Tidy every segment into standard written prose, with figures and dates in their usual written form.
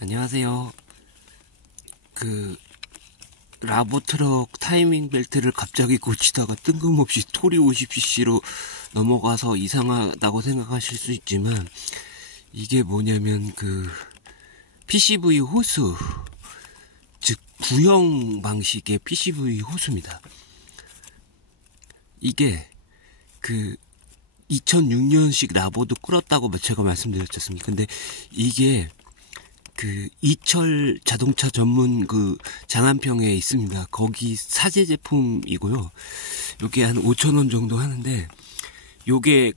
안녕하세요. 라보트럭 타이밍 벨트를 갑자기 고치다가 뜬금없이 토리 50cc로 넘어가서 이상하다고 생각하실 수 있지만, 이게 뭐냐면 PCV 호수, 즉 구형 방식의 PCV 호수입니다. 이게 2006년식 라보도 끌었다고 제가 말씀드렸지 않습니까? 근데 이게 이철 자동차 전문 장안평에 있습니다. 거기 사제 제품이고요. 요게 한 5,000원 정도 하는데, 요게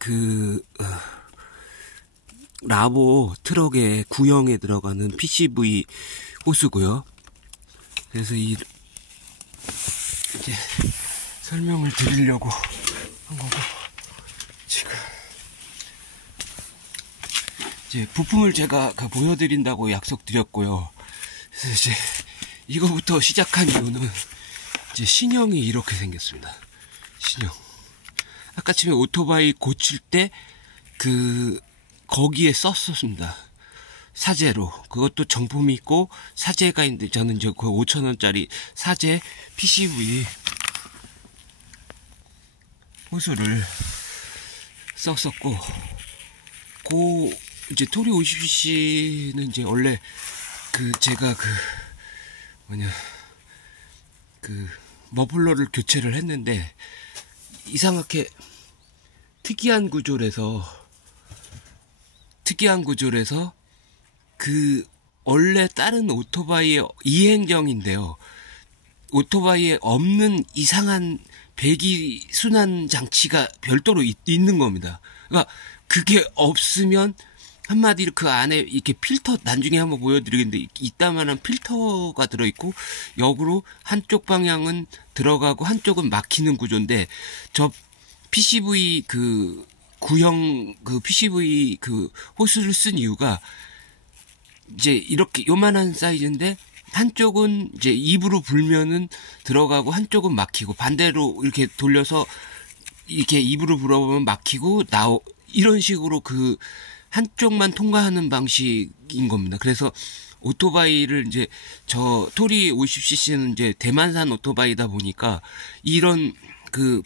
라보 트럭의 구형에 들어가는 PCV 호수고요. 그래서 이제 설명을 드리려고 한 거고, 지금 이제 부품을 제가 보여드린다고 약속드렸고요. 그래서 이제 이거부터 시작한 이유는, 이제 신형이 이렇게 생겼습니다. 신형. 아까 처음에 오토바이 고칠 때 거기에 썼었습니다. 사제로. 그것도 정품이 있고 사제가 있는데, 저는 이제 5,000원짜리 사제 PCV 호수를 썼었고, 이제 토리 50cc는 이제 원래 제가 머플러를 교체를 했는데, 이상하게 특이한 구조라서 원래 다른 오토바이의 이행정인데요, 오토바이에 없는 이상한 배기 순환 장치가 별도로 있는 겁니다. 그러니까 그게 없으면, 한마디로 그 안에 이렇게 필터, 나중에 한번 보여드리겠는데, 이따만한 필터가 들어있고, 역으로 한쪽 방향은 들어가고 한쪽은 막히는 구조인데, 저 PCV 구형 PCV 호스를 쓴 이유가, 이제 이렇게 요만한 사이즈인데, 한쪽은 이제 입으로 불면은 들어가고 한쪽은 막히고, 반대로 이렇게 돌려서 이렇게 입으로 불어보면 막히고, 이런 식으로 한쪽만 통과하는 방식인 겁니다. 그래서 오토바이를 이제, 저 토리 50cc는 이제 대만산 오토바이다 보니까 이런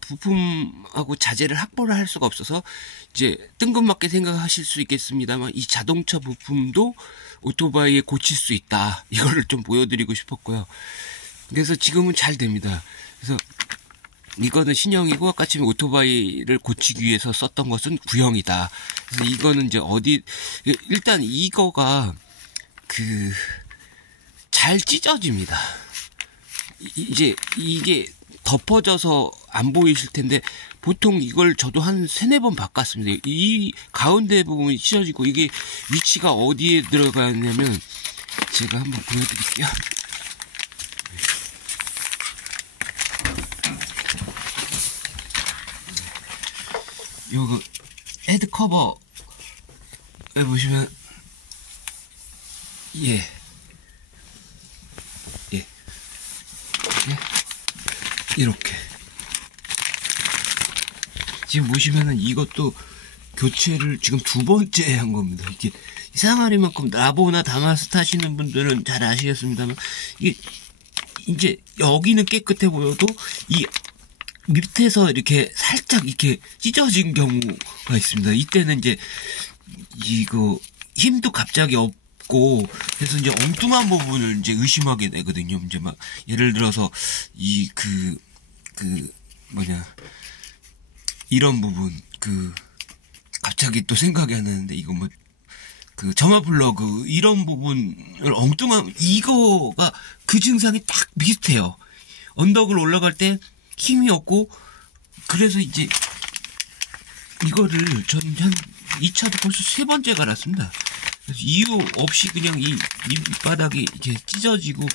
부품하고 자재를 확보를 할 수가 없어서, 이제 뜬금없게 생각하실 수 있겠습니다만, 이 자동차 부품도 오토바이에 고칠 수 있다, 이거를 좀 보여드리고 싶었고요. 그래서 지금은 잘 됩니다. 그래서 이거는 신형이고, 아까 지금 오토바이를 고치기 위해서 썼던 것은 구형이다. 그래서 이거는 이제 일단 이거가 잘 찢어집니다. 이제 이게 덮어져서 안 보이실 텐데, 보통 이걸 저도 한 3-4번 바꿨습니다. 이 가운데 부분이 찢어지고, 이게 위치가 어디에 들어가냐면, 제가 한번 보여드릴게요. 요거 헤드 커버에 보시면, 이렇게 지금 보시면은, 이것도 교체를 지금 2번째 한 겁니다. 이게 이상하리만큼 라보나 다마스 타시는 분들은 잘 아시겠습니다만, 이게 이제 여기는 깨끗해 보여도 이 밑에서 이렇게 살짝 이렇게 찢어진 경우가 있습니다. 이때는 이제 이거 힘도 갑자기 없고, 그래서 이제 엉뚱한 부분을 이제 의심하게 되거든요. 이제 막 예를 들어서 이런 부분, 갑자기 또 생각이 안 나는데, 이거 점화 플러그, 이런 부분을 이거가 증상이 딱 비슷해요. 언덕을 올라갈 때 힘이 없고, 그래서 이제 이거를 저는 한 2차도 벌써 3번째 갈았습니다. 그래서 이유 없이 그냥 이 바닥이 이렇게 찢어지고,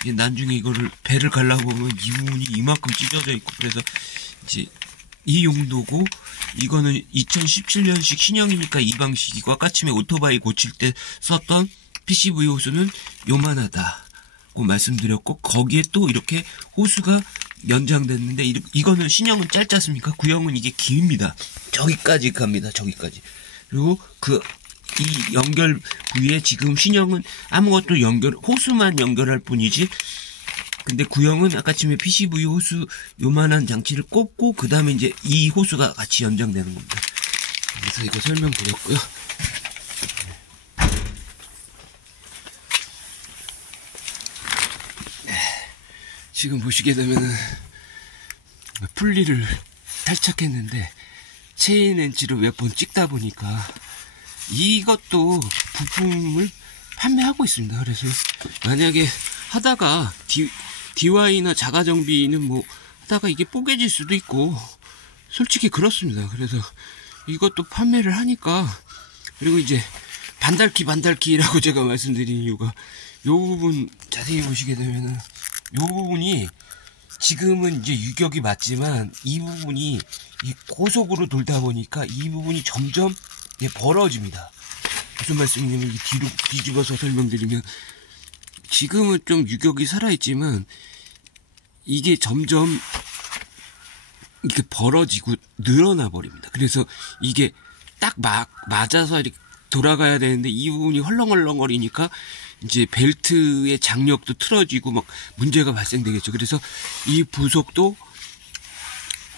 이제 나중에 이거를 배를 갈라보면 이 부분이 이만큼 찢어져 있고, 그래서 이제 이 용도고, 이거는 2017년식 신형이니까 이 방식이고, 아까 처음에 오토바이 고칠 때 썼던 PCV 호수는 요만하다고 말씀드렸고, 거기에 또 이렇게 호수가 연장됐는데, 이거는 신형은 짧지 않습니까? 구형은 이게 깁니다. 저기까지 갑니다. 저기까지. 그리고 이 연결 부위에 지금 신형은 아무것도 호수만 연결할 뿐이지. 근데 구형은 아까 처음에 PCV 호수 요만한 장치를 꽂고 그 다음에 이제 이 호수가 같이 연장되는 겁니다. 그래서 이거 설명드렸고요. 지금 보시게 되면은 분리를 탈착했는데 체인 렌치를 몇 번 찍다 보니까 이것도 부품을 판매하고 있습니다. 그래서 만약에 하다가 DIY나 자가정비는 뭐 하다가 이게 뽀개질 수도 있고 솔직히 그렇습니다. 그래서 이것도 판매를 하니까. 그리고 이제 반달키라고 제가 말씀드린 이유가 요 부분 자세히 보시게 되면은 요 부분이 지금은 이제 유격이 맞지만 이 부분이 이 고속으로 돌다 보니까 이 부분이 점점 벌어집니다. 무슨 말씀이냐면 이 뒤로 뒤집어서 설명드리면 지금은 좀 유격이 살아있지만 이게 점점 이렇게 벌어지고 늘어나 버립니다. 그래서 이게 딱 맞아서 이렇게 돌아가야 되는데 이 부분이 헐렁헐렁거리니까 이제 벨트의 장력도 틀어지고 막 문제가 발생되겠죠. 그래서 이 부속도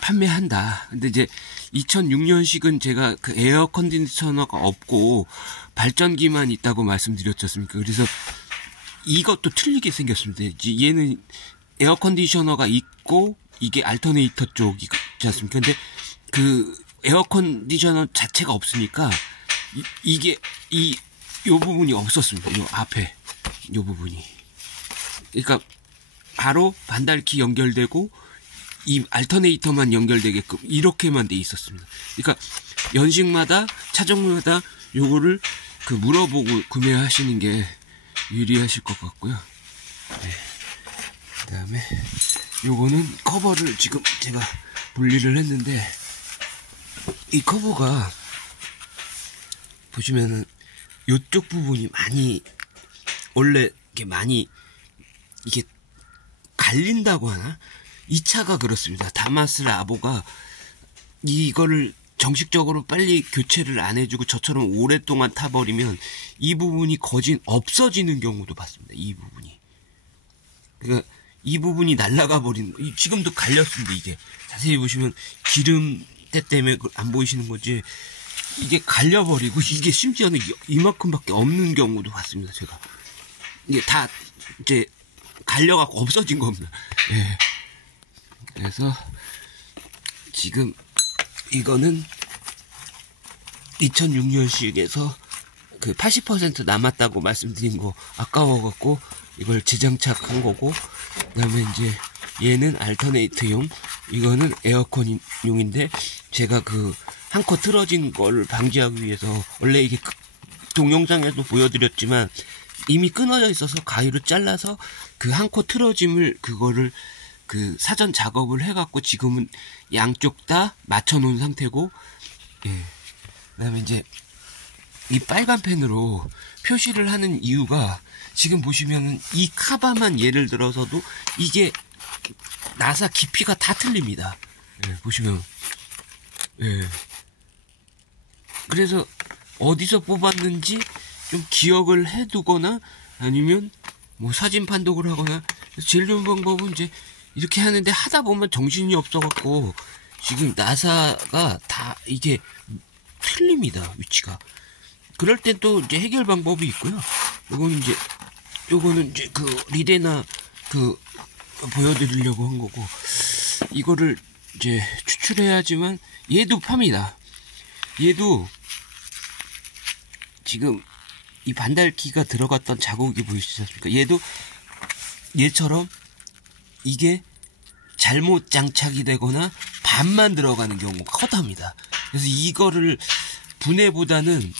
판매한다. 근데 이제 2006년식은 제가 그 에어 컨디셔너가 없고 발전기만 있다고 말씀드렸지 않습니까? 그래서 이것도 틀리게 생겼습니다. 이제 얘는 에어 컨디셔너가 있고 이게 알터네이터 쪽이지 않습니까? 근데 그 에어 컨디셔너 자체가 없으니까 요 부분이 없었습니다. 요 앞에 요 부분이. 그러니까 바로 반달키 연결되고 이 알터네이터만 연결되게끔 이렇게만 돼 있었습니다. 그러니까 연식마다 차종마다 요거를 그 물어보고 구매하시는 게 유리하실 것 같고요. 네. 그다음에 요거는 커버를 지금 제가 분리를 했는데 이 커버가 보시면은 요쪽 부분이 많이 원래 이게 많이 이게 갈린다고 하나? 이 차가 그렇습니다. 다마스 라보가 이거를 정식적으로 빨리 교체를 안 해주고 저처럼 오랫동안 타버리면 이 부분이 없어지는 경우도 봤습니다. 이 부분이. 그러니까 이 부분이 날아가 버린, 지금도 갈렸습니다. 이게 자세히 보시면 기름때 때문에 안 보이시는 거지 이게 갈려버리고 이게 심지어는 이만큼밖에 없는 경우도 봤습니다. 제가 이게 다 이제 갈려갖고 없어진 겁니다. 예. 그래서 지금 이거는 2006년식에서 그 80% 남았다고 말씀드린 거 아까워갖고 이걸 재장착한 거고, 그 다음에 이제 얘는 알터네이트용, 이거는 에어컨용인데 제가 그 한 코 틀어진 걸 방지하기 위해서 원래 이게 동영상에도 보여드렸지만 이미 끊어져 있어서 가위로 잘라서 그 한 코 틀어짐을 그거를 그 사전 작업을 해갖고 지금은 양쪽 다 맞춰놓은 상태고, 예. 그다음에 이제 이 빨간 펜으로 표시를 하는 이유가 지금 보시면은 이 카바만 예를 들어서도 이게 나사 깊이가 다 틀립니다. 예, 보시면 예. 그래서 어디서 뽑았는지 좀 기억을 해두거나 아니면 뭐 사진 판독을 하거나. 제일 좋은 방법은 이제 이렇게 하는데 하다 보면 정신이 없어갖고 지금 나사가 다 이게 틀립니다. 위치가. 그럴 땐 또 이제 해결 방법이 있고요. 요거는 이제 그 리데나 그 보여드리려고 한 거고, 이거를 이제 추출해야지만 얘도 팝니다. 얘도 지금 이 반달키가 들어갔던 자국이 보이시지 않습니까? 얘도 얘처럼 이게 잘못 장착이 되거나 반만 들어가는 경우가 허다합니다. 그래서 이거를 분해보다는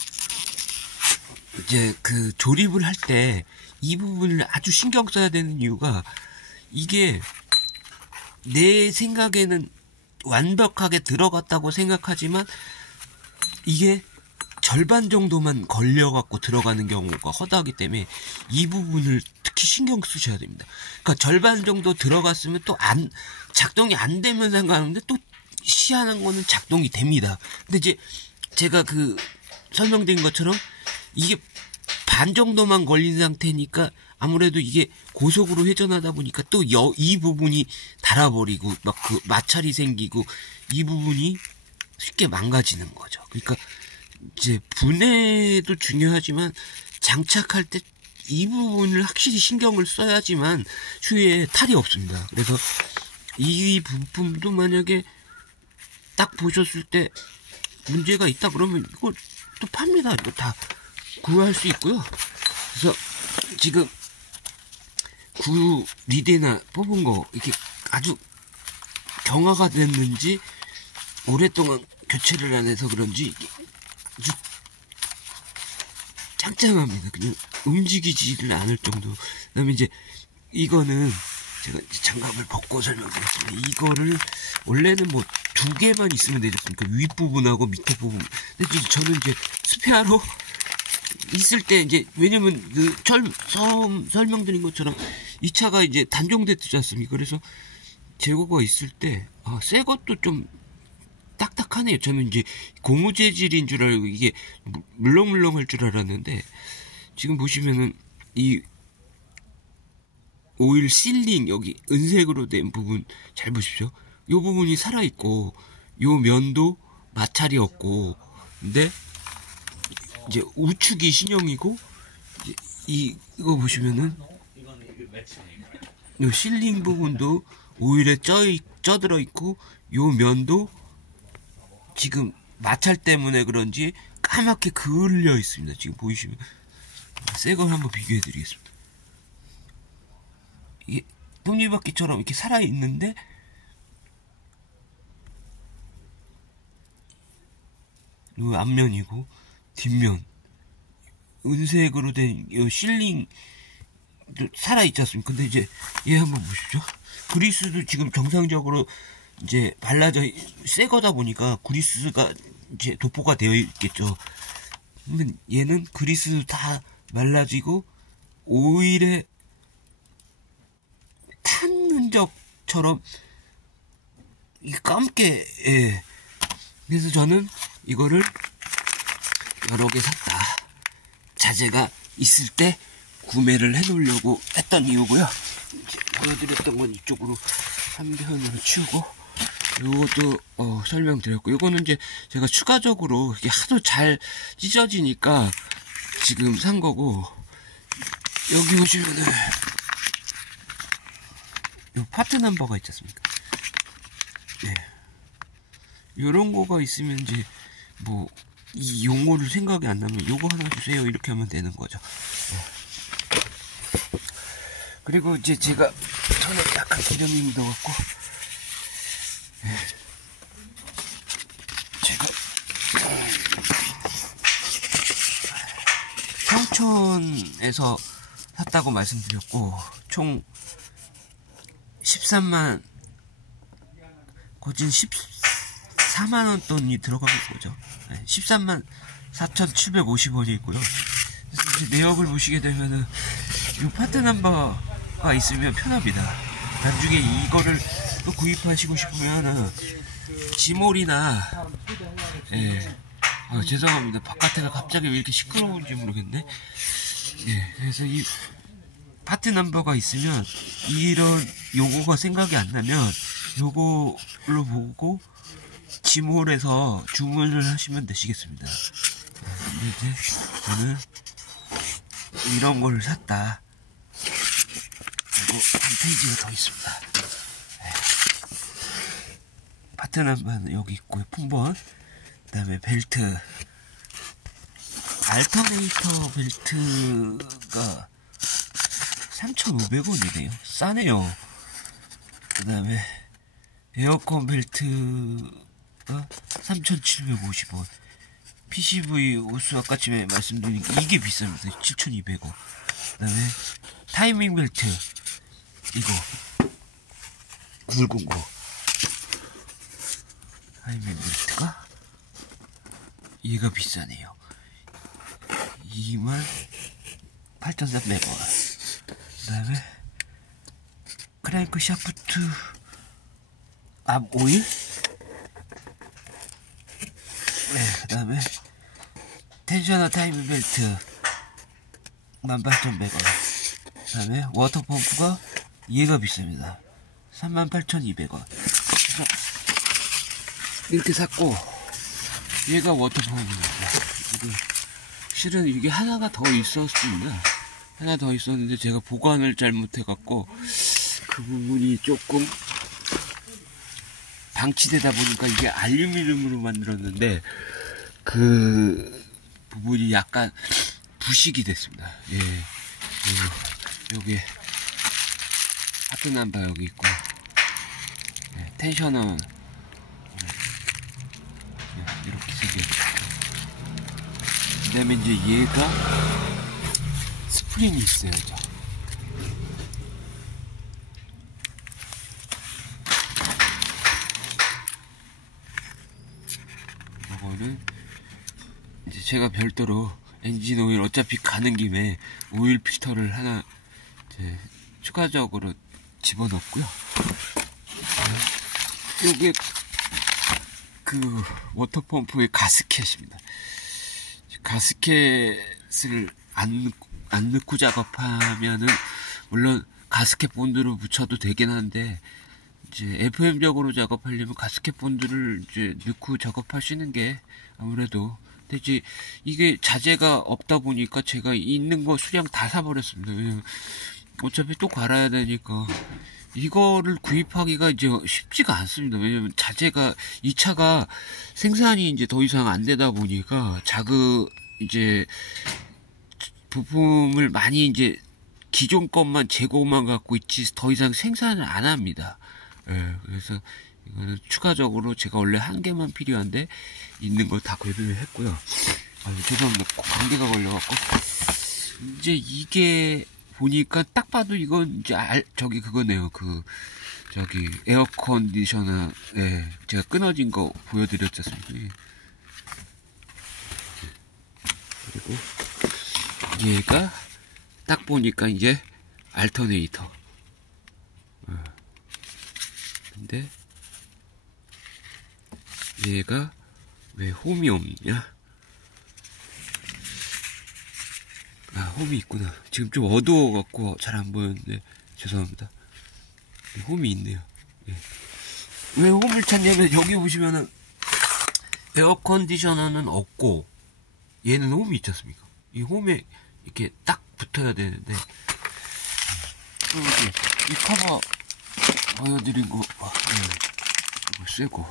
이제 그 조립을 할 때 이 부분을 아주 신경 써야 되는 이유가, 이게 내 생각에는 완벽하게 들어갔다고 생각하지만 이게 절반 정도만 걸려갖고 들어가는 경우가 허다하기 때문에 이 부분을 특히 신경 쓰셔야 됩니다. 그러니까 절반 정도 들어갔으면 또 작동이 안 되면 상관없는데 또 희한한 거는 작동이 됩니다. 근데 이제 제가 그 설명드린 것처럼 이게 반 정도만 걸린 상태니까 아무래도 이게 고속으로 회전하다 보니까 또 이 부분이 닳아버리고 막 그 마찰이 생기고 이 부분이 쉽게 망가지는 거죠. 그러니까 이제 분해도 중요하지만 장착할 때 이 부분을 확실히 신경을 써야지만 추후에 탈이 없습니다. 그래서 이 부품도 만약에 딱 보셨을 때 문제가 있다 그러면 이거 또 팝니다. 이거 다 구할 수 있고요. 그래서 지금 리데나 뽑은 거 이렇게 아주 경화가 됐는지 오랫동안 교체를 안 해서 그런지 아주 짱짱합니다. 그냥 움직이지를 않을 정도. 그다음에 이제 이거는 제가 이제 장갑을 벗고 설명드렸습니다. 이거를 원래는 뭐 2개만 있으면 되지 않습니까? 윗부분하고 밑에 부분. 근데 이제 저는 이제 스페어로 있을 때 이제 왜냐면 그 설명드린 것처럼 이 차가 이제 단종됐지 않습니까? 그래서 재고가 있을 때 새 것도 좀 딱딱하네요. 저는 이제 고무 재질인 줄 알고 이게 물렁물렁할 줄 알았는데 지금 보시면은 이 오일 실링 여기 은색으로 된 부분 잘 보십시오. 이 부분이 살아있고 이 면도 마찰이 없고 근데 이제 우측이 신형이고 이거 보시면은 이 실링 부분도 오일에 쪄들어 있고 이 면도 지금 마찰 때문에 그런지 까맣게 그을려 있습니다. 지금 보이시면 새 걸 한번 비교해 드리겠습니다. 이게 톱니바퀴처럼 이렇게 살아있는데 이 앞면이고 뒷면 은색으로 된 이 실링 살아있지 않습니까? 근데 이제 얘 한번 보십시오. 그리스도 지금 정상적으로 이제 발라져 새 거다 보니까 그리스가 이제 도포가 되어 있겠죠. 그러면 얘는 그리스 다 말라지고 오일에 탄 흔적처럼 이게 감게 그래서 저는 이거를 여러 개 샀다. 자재가 있을 때 구매를 해 놓으려고 했던 이유고요. 보여드렸던 건 이쪽으로 한 편으로 치우고 요것도 설명드렸고 요거는 이제 제가 추가적으로 이게 하도 잘 찢어지니까 지금 산 거고 여기 보시면은 요 파트 넘버가 있지 않습니까? 네. 요런 거가 있으면 이제 뭐 이 용어를 생각이 안 나면 요거 하나 주세요 이렇게 하면 되는 거죠. 네. 그리고 이제 제가 손에 약간 기름이 묻어갖고 제가 평촌에서 샀다고 말씀드렸고 총 13만 거진 14만원 돈이 들어간 거죠. 13만 4,750원이 있고요. 그래서 이제 내역을 보시게 되면은 이 파트 넘버가 있으면 편합니다. 나중에 이거를 또 구입하시고 싶으면은 지몰이나 죄송합니다. 바깥에가 갑자기 왜 이렇게 시끄러운지 모르겠네. 그래서 이 파트 넘버가 있으면 이런 요거가 생각이 안 나면 요걸로 보고 지몰에서 주문을 하시면 되시겠습니다. 근데 이제 저는 이런 거를 샀다. 그리고 한 페이지가 더 있습니다. 파트 넘버는 여기 있고요. 품번, 그 다음에 벨트, 알터네이터 벨트가 3,500원이네요. 싸네요. 그 다음에 에어컨 벨트가 3,750원. PCV 호스 아까쯤에 말씀드린 이게 비쌉니다. 7,200원. 그 다음에 타이밍 벨트 이거 굵은 거 타이밍 벨트가 얘가 비싸네요. 28,300원. 그 다음에 크랭크 샤프트 앞 오일, 그 다음에 텐셔너 타이밍 벨트 18,100원. 그 다음에 워터 펌프가 얘가 비쌉니다. 38,200원. 이렇게 샀고, 얘가 워터 펌프입니다. 실은 이게 하나가 더 있었습니다. 하나 더 있었는데 제가 보관을 잘못해갖고 그 부분이 조금 방치되다 보니까 이게 알루미늄으로 만들었는데 그 부분이 약간 부식이 됐습니다. 예. 여기 하트 남바 여기 있고, 예, 텐셔너 이렇게 세 개. 그 다음에 이제 얘가 스프링이 있어야죠. 이거는 이제 제가 별도로 엔진 오일 어차피 가는 김에 오일 필터를 하나 이제 추가적으로 집어넣고요. 요게 그 워터펌프의 가스켓입니다. 가스켓을 안 넣고 작업하면은 물론 가스켓 본드로 붙여도 되긴 한데 이제 FM적으로 작업하려면 가스켓 본드를 이제 넣고 작업하시는 게 아무래도 되지. 이게 자재가 없다 보니까 제가 있는 거 수량 다 사버렸습니다. 왜냐면 어차피 또 갈아야 되니까 이거를 구입하기가 이제 쉽지가 않습니다. 왜냐면 자재가 이 차가 생산이 이제 더 이상 안 되다 보니까 이제 부품을 많이 이제 기존 것만 재고만 갖고 있지 더 이상 생산을 안 합니다. 예, 그래서 이거는 추가적으로 제가 원래 한 개만 필요한데 있는 거 다 구입을 했고요. 죄송합니다. 감기가 걸려갖고 이제 이게 보니까 딱 봐도 이건 이제 그거네요. 저기 에어 컨디셔너, 예, 제가 끊어진 거 보여드렸지 않습니까? 예. 그리고 얘가 딱 보니까 이제 알터네이터. 근데 얘가 왜 홈이 없냐? 홈이 있구나. 지금 좀 어두워갖고 잘 안 보였는데 죄송합니다. 홈이 있네요. 예. 왜 홈을 찾냐면 여기 보시면은 에어컨디셔너는 없고 얘는 홈이 있지 않습니까? 이 홈에 이렇게 딱 붙어야 되는데 이 커버 보여드린 거 이거 쓰고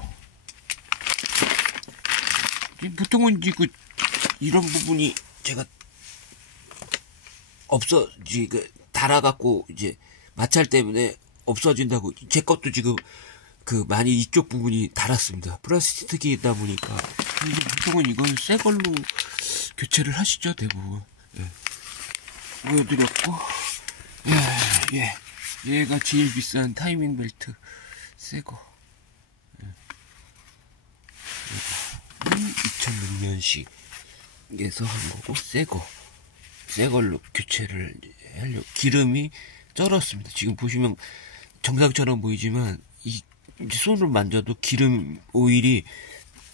보통은 이제 이런 부분이 제가 달아갖고 이제 마찰 때문에 없어진다고. 제 것도 지금 많이 이쪽 부분이 달았습니다. 플라스틱이다 보니까. 보통은 이건 새 걸로 교체를 하시죠, 대부분. 예. 보여드렸고, 예. 얘가 제일 비싼 타이밍 벨트, 새 거. 예. 2006년식에서 한 거고, 새 걸로 교체를 하려고. 기름이 쩔었습니다. 지금 보시면 정상처럼 보이지만 이제 손으로 만져도 기름 오일이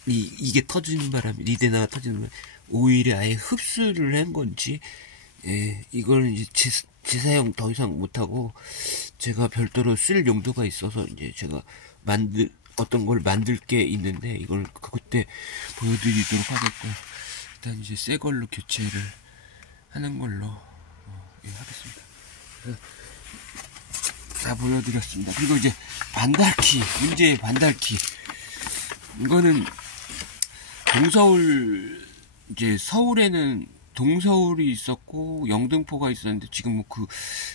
이게 터지는 바람에 리데나가 터지는 바람에 오일이 아예 흡수를 한 건지, 예, 이걸 이제 재사용 더 이상 못하고 제가 별도로 쓸 용도가 있어서 이제 제가 어떤 걸 만들 게 있는데 이걸 그때 보여드리도록 하겠고요. 일단 이제 새 걸로 교체를 하는 걸로 예, 하겠습니다. 다 보여드렸습니다. 그리고 이제 반달키, 문제의 반달키. 이거는 이제 서울에는 동서울이 있었고 영등포가 있었는데 지금 뭐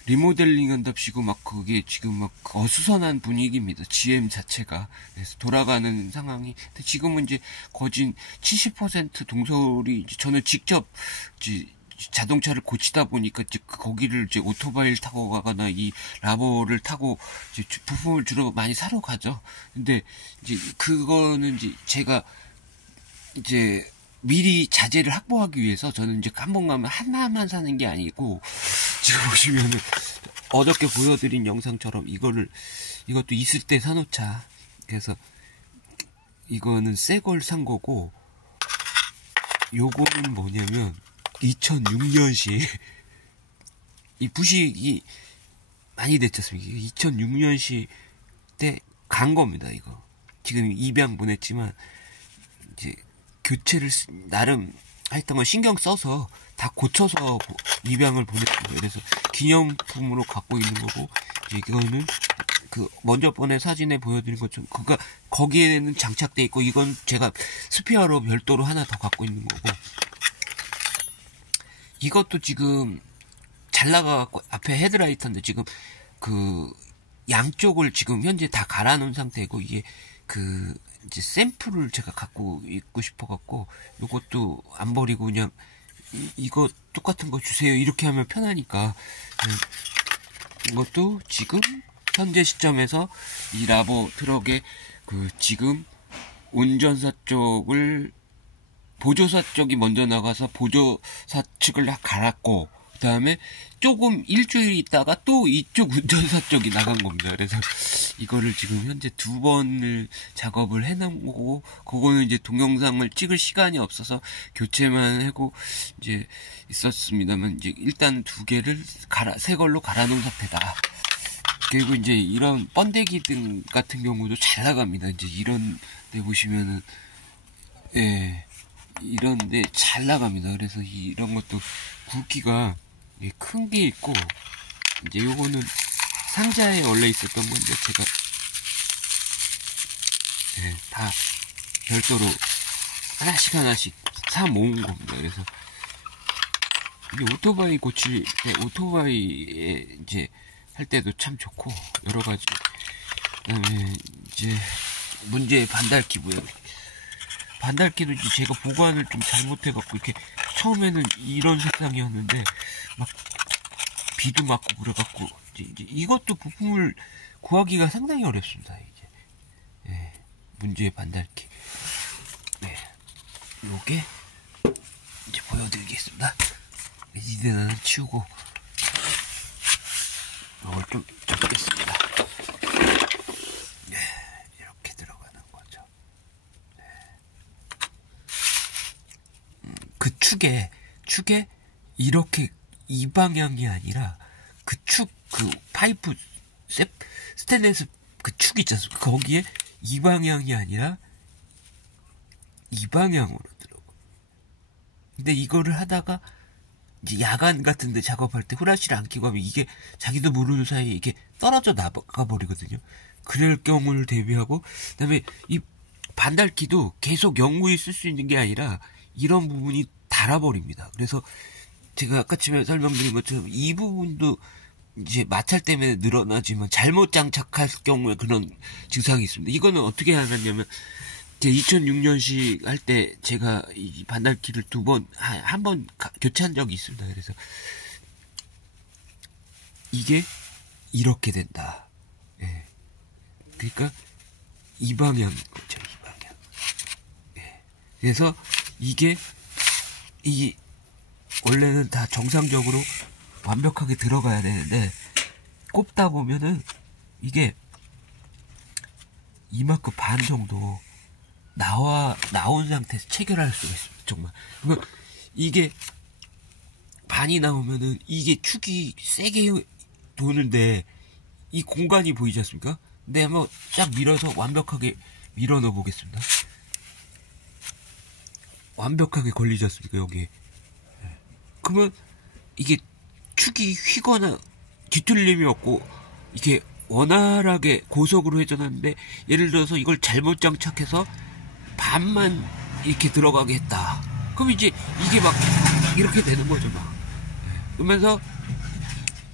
리모델링 한답시고 그게 지금 어수선한 분위기입니다. GM 자체가. 그래서 돌아가는 상황이. 근데 지금은 이제 거진 70% 동서울이 이제 저는 직접 이제 자동차를 고치다 보니까 이제 거기를 이제 오토바이를 타고 가거나 이 라보를 타고 이제 부품을 주로 많이 사러 가죠. 근데 이제 그거는 이제 제가 이제 미리 자재를 확보하기 위해서 저는 이제 한 번 가면 하나만 사는 게 아니고 지금 보시면은 어저께 보여드린 영상처럼 이것도 있을 때 사놓자. 그래서 이거는 새 걸 산 거고 요거는 뭐냐면 2006년식 이 부식이 많이 됐지 않습니까? 2006년식 때 간 겁니다. 이거 지금 입양 보냈지만 이제 교체를 나름 했던 걸 신경 써서 다 고쳐서 입양을 보냈습니다. 그래서 기념품으로 갖고 있는 거고, 이제 이거는 그 먼저 번에 사진에 보여드린 것처럼 그가 거기에는 장착돼 있고, 이건 제가 스페어로 별도로 하나 더 갖고 있는 거고, 이것도 지금 잘 나가갖고 앞에 헤드라이터인데 지금 그 양쪽을 지금 현재 다 갈아놓은 상태고, 이게 그 이제 샘플을 제가 갖고 있고 싶어갖고 이것도 안 버리고 그냥 이거 똑같은 거 주세요 이렇게 하면 편하니까 이것도 지금 현재 시점에서 이 라보 트럭에 그 지금 운전사 쪽을 보조사 쪽이 먼저 나가서 보조사 측을 갈았고, 그 다음에 조금 일주일 있다가 또 이쪽 운전사 쪽이 나간 겁니다. 그래서 이거를 지금 현재 2번을 작업을 해놓은 거고, 그거는 이제 동영상을 찍을 시간이 없어서 교체만 하고 이제 있었습니다만, 이제 일단 2개를 새 걸로 갈아놓은 상태다. 그리고 이제 이런 번데기 등 같은 경우도 잘 나갑니다. 이제 이런 데 보시면은, 예, 이런 데 잘 나갑니다. 그래서 이런 것도 굵기가 큰 게 있고, 이제 요거는 상자에 원래 있었던 건데 제가 다 별도로 하나씩 사 모은 겁니다. 그래서 이게 오토바이 고칠 때 오토바이에 이제 할 때도 참 좋고, 여러 가지. 그다음에 이제 문제의 반달키고요. 반달키도 이제 제가 보관을 좀 잘못해갖고 이렇게 처음에는 이런 색상이었는데 막 비도 맞고 그래갖고 이제 이것도 부품을 구하기가 상당히 어렵습니다. 이제 문제의 반달키. 네, 요게 이제 보여드리겠습니다. 이제는 치우고 이걸 좀 접겠습니다. 네, 이렇게 들어가는 거죠. 네. 그 축에 이렇게 이 방향이 아니라 그 파이프 스테인레스 그 축 있지 않습니까? 거기에 이 방향이 아니라 이 방향으로 들어가. 근데 이거를 하다가 이제 야간 같은데 작업할 때 후라시를 안 켜고 하면 이게 자기도 모르는 사이에 이게 떨어져 나가 버리거든요. 그럴 경우를 대비하고, 그다음에 이 반달키도 계속 영구히 쓸 수 있는 게 아니라 이런 부분이 닳아버립니다. 그래서 제가 아까 처음에 설명드린 것처럼 이 부분도 이제 마찰 때문에 늘어나지만 잘못 장착할 경우에 그런 증상이 있습니다. 이거는 어떻게 알았냐면, 제 2006년식 할 때 제가 이 반달키를 한 번 교체한 적이 있습니다. 그래서 이게 이렇게 된다. 예. 그러니까 이 방향인 거죠, 이 방향. 예. 그래서 이게 원래는 다 정상적으로 완벽하게 들어가야 되는데, 꼽다 보면은 이게 이만큼 반 정도 나온 상태에서 체결할 수가 있습니다. 정말. 그러면 이게 반이 나오면은 이게 축이 세게 도는데 이 공간이 보이지 않습니까? 근데 한번 쫙 밀어서 완벽하게 밀어 넣어 보겠습니다. 완벽하게 걸리지 않습니까, 여기에. 그러면 이게 축이 휘거나 뒤틀림이 없고 이게 원활하게 고속으로 회전하는데, 예를 들어서 이걸 잘못 장착해서 반만 이렇게 들어가게 했다. 그럼 이제 이게 막 이렇게 되는 거죠, 막. 그러면서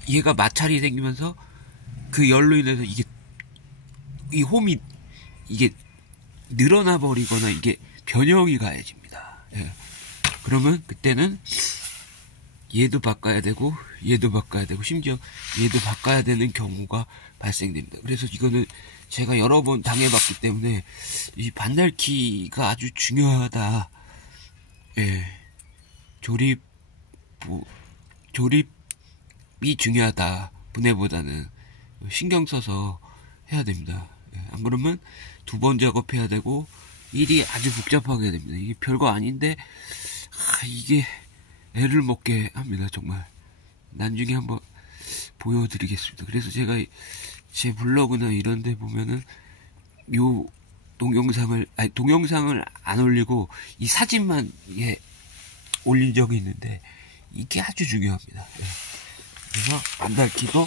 얘가 마찰이 생기면서 그 열로 인해서 이 홈이 이게 늘어나 버리거나 이게 변형이 가해집니다. 예. 그러면 그때는 얘도 바꿔야 되고 심지어 얘도 바꿔야 되는 경우가 발생됩니다. 그래서 이거는 제가 여러 번 당해봤기 때문에 이 반달키가 아주 중요하다. 예. 조립이 중요하다. 분해보다는 신경 써서 해야 됩니다. 예. 안 그러면 2번 작업해야 되고 일이 아주 복잡하게 됩니다. 이게 별거 아닌데 이게 애를 먹게 합니다. 정말. 나중에 한번 보여드리겠습니다. 그래서 제가 제 블로그나 이런 데 보면은 요 동영상을 안 올리고 이 사진만 올린 적이 있는데 이게 아주 중요합니다. 네. 그래서 안달기도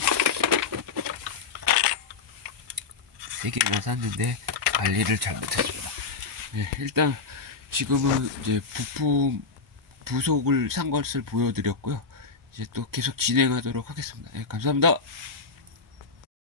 3개나 샀는데 관리를 잘못했습니다. 네, 일단 지금은 이제 부품 부속을 산 것을 보여드렸고요. 이제 또 계속 진행하도록 하겠습니다. 네, 감사합니다.